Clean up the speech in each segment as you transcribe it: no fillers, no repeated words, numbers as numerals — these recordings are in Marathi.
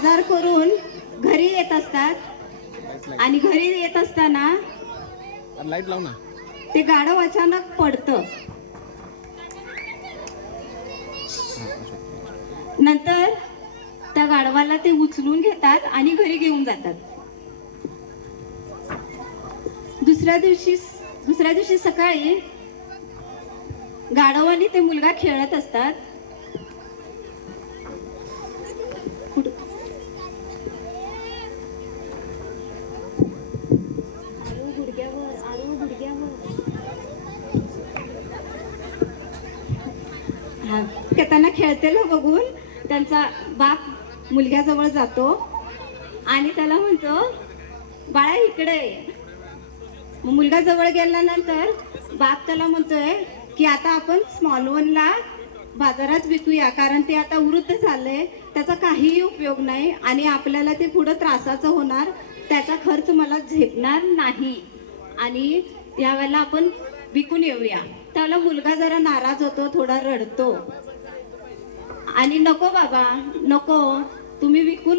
बाजार करून घरी येत असतात आणि घरी येत असताना लाईट लाव ना. ते गाढव अचानक पडतं. नंतर त्या गाढवाला ते उचलून घेतात आणि घरी घेऊन जातात. दुसऱ्या दिवशी सकाळी गाढव आणि ते मुलगा खेळत असतात. त्यांना खेळतेलं बघून त्यांचा बाप मुलग्याजवळ जातो आणि त्याला म्हणतो, बाळा इकडे ये. मग मुलगा जवळ गेल्यानंतर बाप त्याला म्हणतोय की आता आपण स्मॉल वनला बाजारात विकूया, कारण ते आता वृद्ध झालंय, त्याचा काहीही उपयोग नाही आणि आपल्याला ते पुढं त्रासाचं होणार, त्याचा खर्च मला झेपणार नाही आणि यावेळेला आपण विकून येऊया. त्याला मुलगा जरा नाराज होतो, थोडा रडतो आणि नको बाबा नको, तुम्ही विकू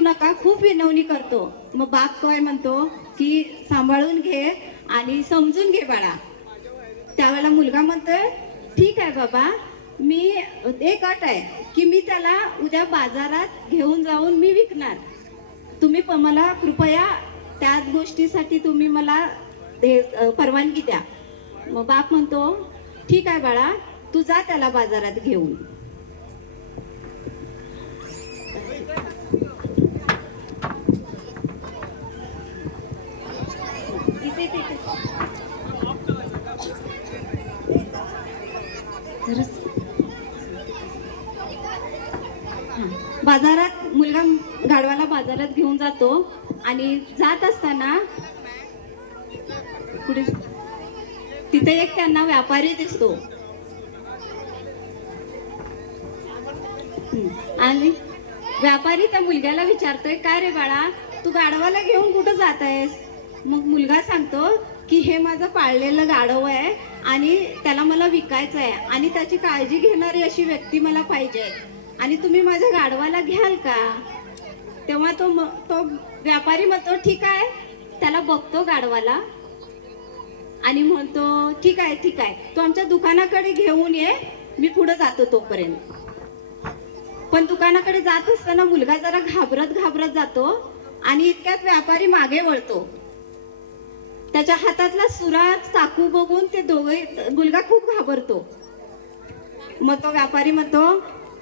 नका, खूप विनवणी करतो. मग बाप काय म्हणतो की सांभाळून घे आणि समजून घे बाळा. त्यावेळेला मुलगा म्हणतोय, ठीक आहे बाबा, मी एक अट आहे की मी त्याला उद्या बाजारात घेऊन जाऊन मी विकणार, तुम्ही मला कृपया त्या गोष्टीसाठी तुम्ही मला परवानगी द्या. मग बाप म्हणतो, ठीक आहे बाळा, तू जा त्याला बाजारात घेऊन. बाजारात मुलगा गाढवाला बाजारात घेऊन जातो आणि जात असताना पुढे तिथे एक त्यांना व्यापारी दिसतो आणि व्यापारी त्या मुलग्याला विचारतोय, काय रे बाळा, तू गाढवाला घेऊन कुठं जात आहेस? मग मुलगा सांगतो की हे माझं पाळलेलं गाढव आहे आणि त्याला मला विकायचं आहे आणि त्याची काळजी घेणारी अशी व्यक्ती मला पाहिजे आणि तुम्ही माझ्या गाढवाला घ्याल का? तेव्हा तो व्यापारी म्हणतो, ठीक आहे. त्याला बघतो गाढवाला आणि म्हणतो, ठीक आहे, तू आमच्या दुकानाकडे घेऊन ये, मी पुढे जातो तोपर्यंत. पण दुकानाकडे जात असताना मुलगा जरा घाबरत जातो आणि इतक्यात व्यापारी मागे वळतो. त्याच्या हातातला सुराच चाकू बघून ते मुलगा खूप घाबरतो. मग तो व्यापारी म्हणतो,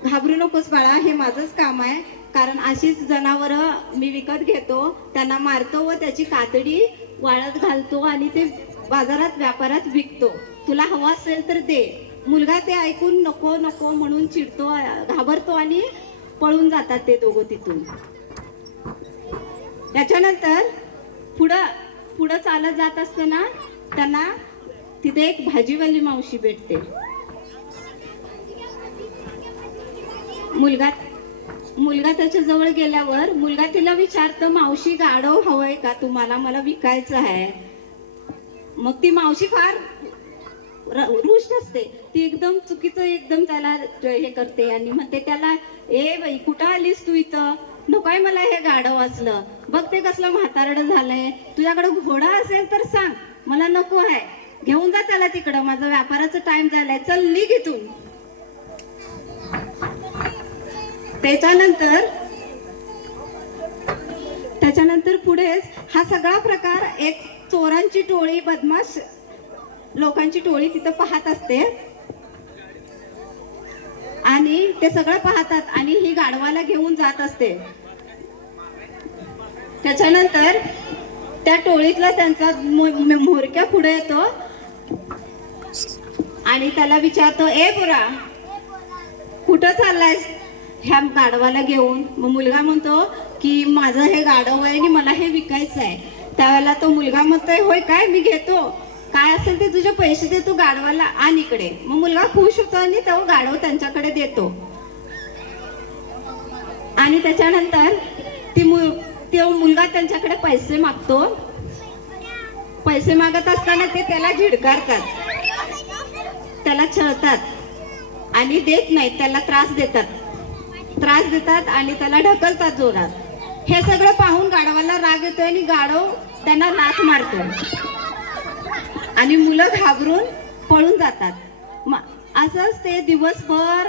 घाबरू नकोस बाळा, हे माझंच काम आहे, कारण अशीच जनावरं मी विकत घेतो, त्यांना मारतो व त्याची कातडी वाळत घालतो आणि ते बाजारात व्यापारात विकतो, तुला हवा असेल तर दे. मुलगा ते ऐकून नको म्हणून चिडतो, घाबरतो आणि पळून जातात ते दोघं तिथून. त्याच्यानंतर पुढं चालत जात असताना त्यांना तिथे एक भाजीवाली मावशी भेटते. मुलगा त्याच्या जवळ गेल्यावर मुलगा तिला विचारतो, मावशी गाढव हवंय का तुम्हाला, मला विकायचं आहे. मग ती मावशी फार रुष्ट असते, ती एकदम चुकीचं त्याला हे करते आणि म्हणते त्याला, ए बाई कुठं आलीस तू इथं, नकोय मला हे गाढव असलं, बघ ते कसलं म्हातारडं झालंय, तुझ्याकडे घोडा असेल तर सांग, मला नको आहे, घेऊन जा त्याला तिकडं, माझा व्यापाराचा टाइम झालाय, चल निघ इथून. त्याच्यानंतर पुढेच हा सगळा प्रकार एक चोरांची टोळी, बदमाश लोकांची टोळी तिथं पाहत असते आणि ते सगळं पाहतात आणि ही गाढवाला घेऊन जात असते. त्याच्यानंतर त्या टोळीतला त्यांचा म्होरक्या पुढे येतो आणि त्याला विचारतो, ए पोरा कुठं चाललायस ह्या गाढवाला घेऊन? मग मुलगा म्हणतो की माझं हे गाढव आहे आणि मला हे विकायचं आहे. त्यावेळेला तो मुलगा म्हणतोय, होय काय, मी घेतो, काय असेल ते तुझे पैसे दे, तू गाढवाला आण इकडे. मग मुलगा खुश होतो आणि तो गाढव त्यांच्याकडे देतो आणि त्याच्यानंतर तो मुलगा त्यांच्याकडे पैसे मागतो. पैसे मागत असताना ते त्याला झिडकारतात, त्याला छळतात आणि देत नाहीत, त्याला त्रास देतात. त्रास देतात आणि त्याला ढकलतात जोरात. हे सगळं पाहून गाढवाला राग येतोय आणि गाढव त्यांना लाथ मारतो आणि मुलं घाबरून पळून जातात. असंच ते दिवसभर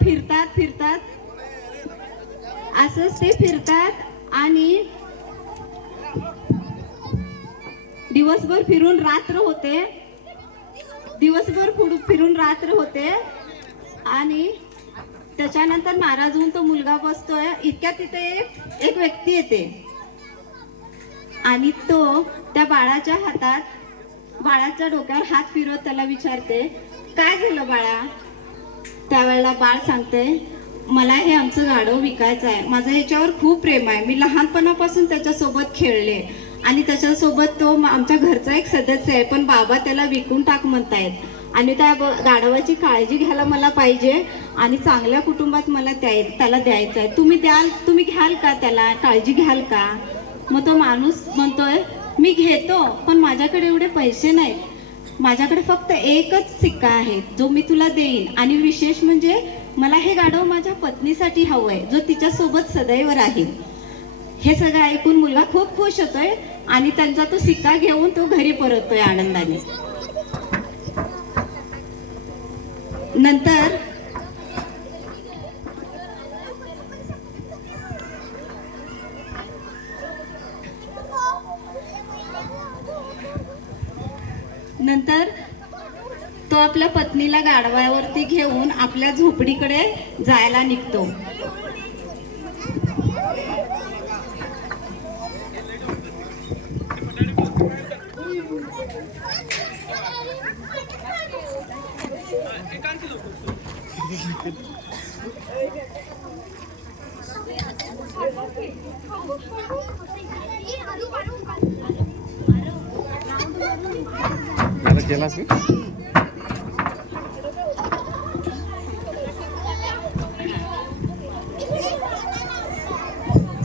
फिरतात असंच ते फिरतात आणि दिवसभर फिरून रात्र होते आणि त्याच्यानंतर नाराज होऊन तो मुलगा बसतोय. इतक्यात तिथे एक व्यक्ती येते आणि तो त्या बाळाच्या डोक्यावर हात फिरवत त्याला विचारते, काय झालं बाळा? त्यावेळेला बाळ सांगते, मला हे आमचं गाढव विकायचं आहे. माझं ह्याच्यावर खूप प्रेम आहे. मी लहानपणापासून त्याच्यासोबत खेळले आणि त्याच्यासोबत तो आमच्या घरचा एक सदस्य आहे, पण बाबा त्याला विकून टाक म्हणतायत आणि त्या गाढवाची काळजी घ्यायला मला पाहिजे आणि चांगल्या कुटुंबात मला त्याला द्यायचं आहे. तुम्ही घ्याल का? त्याला काळजी घ्याल का? मग तो माणूस म्हणतोय, मी घेतो, पण माझ्याकडे एवढे पैसे नाहीत. माझ्याकडे फक्त एकच सिक्का आहे जो मी तुला देईन आणि विशेष म्हणजे मला हे गाढव माझ्या पत्नीसाठी हवंय, जो तिच्यासोबत सदैव राहील. हे सगळं ऐकून मुलगा खूप खुश होतोय आणि त्यांचा तो सिक्का घेऊन तो घरी परततोय आनंदाने. नंतर तो आपल्या पत्नीला गाढवावरती घेऊन आपल्या झोपडीकडे जायला निघतो. आता केलास मी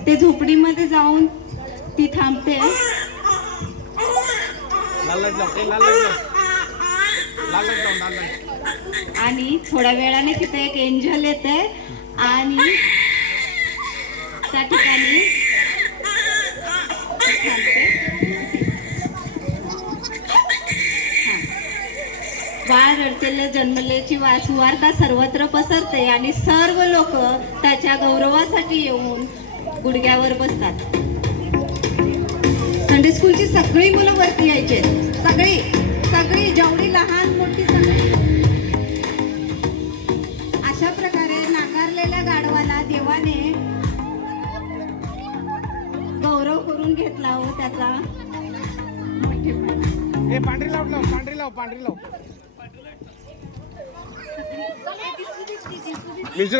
ते झोपडीमध्ये जाऊन ती थांबते आणि थोड्या वेळाने तिथे एक एंजल येते आणि त्या ठिकाणी थांबते. बाळ रडतेले जन्मलेची सुवार्ता सर्वत्र पसरते आणि सर्व लोक त्याच्या गौरवासाठी येऊन गुडघ्यावर बसतात. संडे स्कूलची सगळी मुलं वरती यायचे, सगळी जेवढी लहान मोठी सगळी. अशा प्रकारे नाकारलेल्या गाढवाला देवाने गौरव करून घेतला हो त्याचा मोठेपणा. पांढरी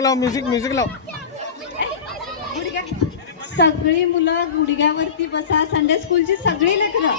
लाव म्युझिक लाव. सगळी मुलं गुडघ्यावरती बसा. संडे स्कूलची सगळी लेकरं